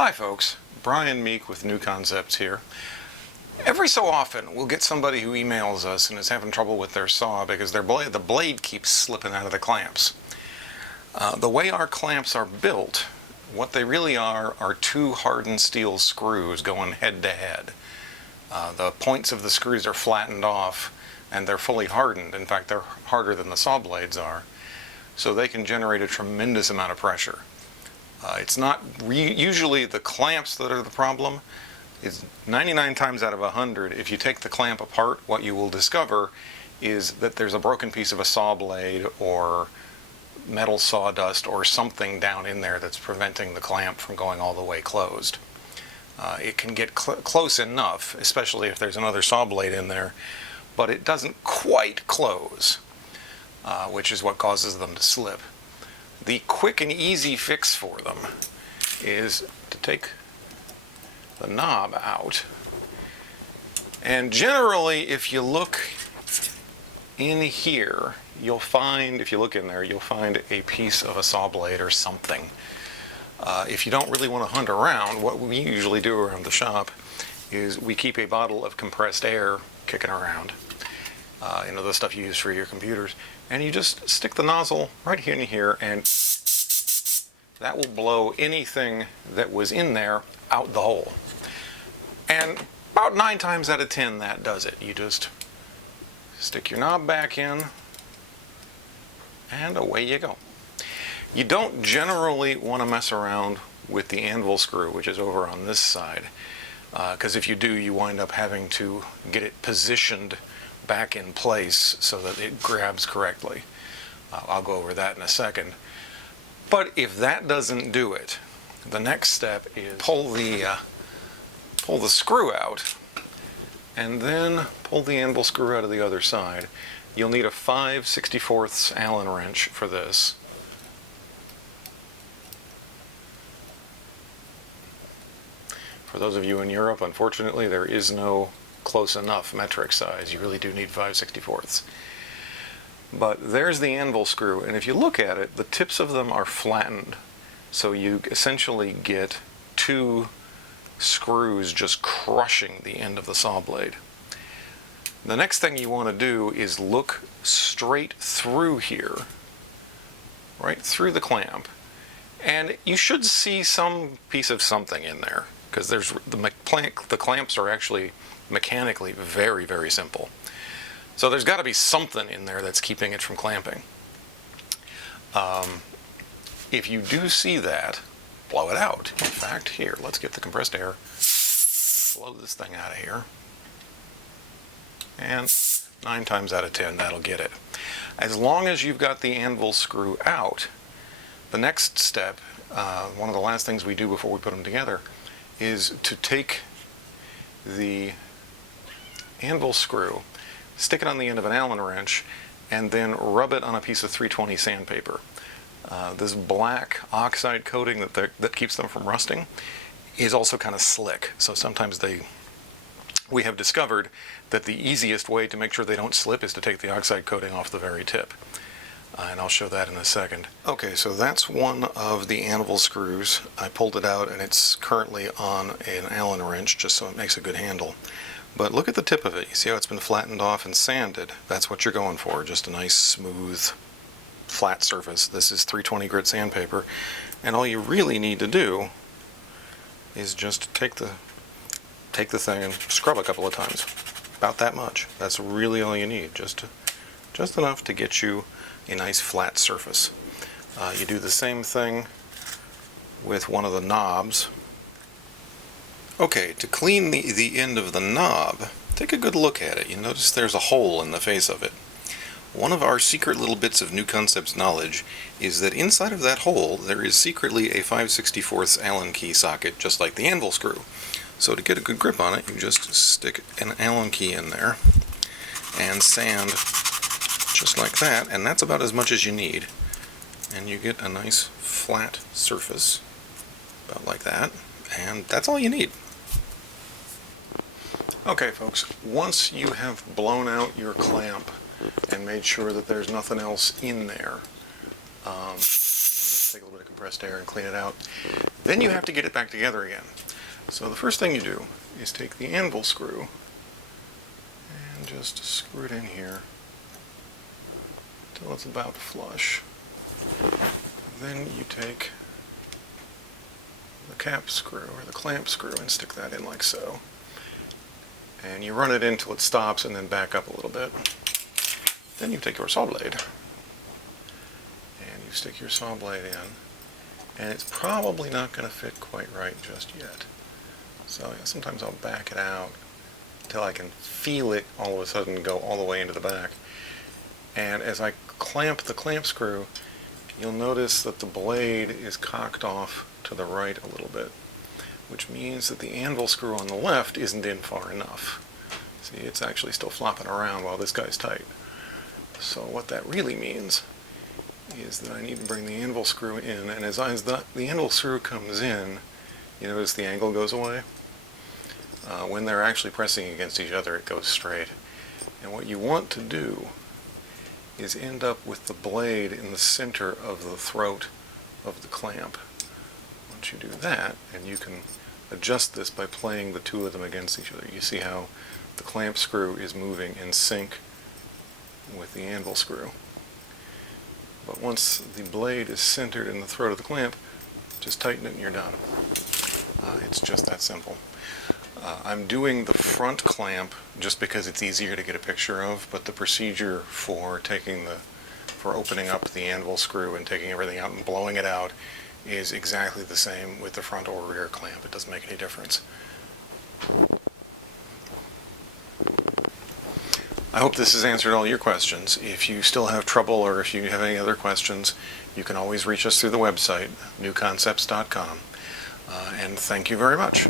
Hi folks, Brian Meek with New Concepts here. Every so often we'll get somebody who emails us and is having trouble with their saw because the blade keeps slipping out of the clamps. The way our clamps are built, what they really are two hardened steel screws going head to head. The points of the screws are flattened off and they're fully hardened. In fact, they're harder than the saw blades are. So they can generate a tremendous amount of pressure. It's not usually the clamps that are the problem. It's 99 times out of 100, if you take the clamp apart, what you will discover is that there's a broken piece of a saw blade or metal sawdust or something down in there that's preventing the clamp from going all the way closed. It can get close enough, especially if there's another saw blade in there, but it doesn't quite close, which is what causes them to slip. The quick and easy fix for them is to take the knob out, and generally if you look in here, you'll find, if you look in there, you'll find a piece of a saw blade or something. If you don't really want to hunt around, what we usually do around the shop is we keep a bottle of compressed air kicking around. The stuff you use for your computers, and you just stick the nozzle right here in here, and that will blow anything that was in there out the hole. And about 9 times out of 10 that does it. You just stick your knob back in and away you go. You don't generally want to mess around with the anvil screw, which is over on this side, because if you do, you wind up having to get it positioned back in place so that it grabs correctly. I'll go over that in a second. But if that doesn't do it, the next step is pull the screw out and then pull the anvil screw out of the other side. You'll need a 5/64 Allen wrench for this. For those of you in Europe, unfortunately, there is no close enough metric size. You really do need 5/64. But there's the anvil screw, and if you look at it, the tips of them are flattened. So you essentially get 2 screws just crushing the end of the saw blade. The next thing you want to do is look straight through here, right through the clamp, and you should see some piece of something in there, because there's the clamps are actually mechanically very, very simple. So there's got to be something in there that's keeping it from clamping. If you do see that, blow it out. In fact, here, let's get the compressed air, blow this thing out of here, and 9 times out of 10 that'll get it. As long as you've got the anvil screw out, the next step, one of the last things we do before we put them together, is to take the anvil screw, stick it on the end of an Allen wrench, and then rub it on a piece of 320 sandpaper. This black oxide coating that keeps them from rusting is also kind of slick, so sometimes we have discovered that the easiest way to make sure they don't slip is to take the oxide coating off the very tip. And I'll show that in a second. Okay, so that's one of the anvil screws. I pulled it out and it's currently on an Allen wrench just so it makes a good handle. But look at the tip of it. You see how it's been flattened off and sanded? That's what you're going for, just a nice smooth flat surface. This is 320 grit sandpaper, and all you really need to do is just take the thing and scrub a couple of times. About that much. That's really all you need, just enough to get you a nice flat surface. You do the same thing with one of the knobs. Okay, to clean the end of the knob, take a good look at it. You notice there's a hole in the face of it. One of our secret little bits of New Concepts knowledge is that inside of that hole there is secretly a 5/64 Allen key socket, just like the anvil screw. So to get a good grip on it, you just stick an Allen key in there and sand just like that, and that's about as much as you need. And you get a nice flat surface, about like that, and that's all you need. Okay folks, once you have blown out your clamp and made sure that there's nothing else in there, let's take a little bit of compressed air and clean it out, Then you have to get it back together again. So the first thing you do is take the anvil screw and just screw it in here until it's about flush. Then you take the cap screw or the clamp screw and stick that in like so. And you run it in until it stops and then back up a little bit. Then you take your saw blade and you stick your saw blade in, and it's probably not going to fit quite right just yet. So sometimes I'll back it out until I can feel it all of a sudden go all the way into the back. And as I clamp the clamp screw, you'll notice that the blade is cocked off to the right a little bit, which means that the anvil screw on the left isn't in far enough. See, it's actually still flopping around while this guy's tight. So what that really means is that I need to bring the anvil screw in, and as the anvil screw comes in, you notice the angle goes away. When they're actually pressing against each other, it goes straight. And what you want to do is end up with the blade in the center of the throat of the clamp. Once you do that, and you can adjust this by playing the two of them against each other. You see how the clamp screw is moving in sync with the anvil screw. But once the blade is centered in the throat of the clamp, just tighten it and you're done. It's just that simple. I'm doing the front clamp just because it's easier to get a picture of, but the procedure for opening up the anvil screw and taking everything out and blowing it out is exactly the same with the front or rear clamp. It doesn't make any difference. I hope this has answered all your questions. If you still have trouble or if you have any other questions, you can always reach us through the website, newconcepts.com. And thank you very much.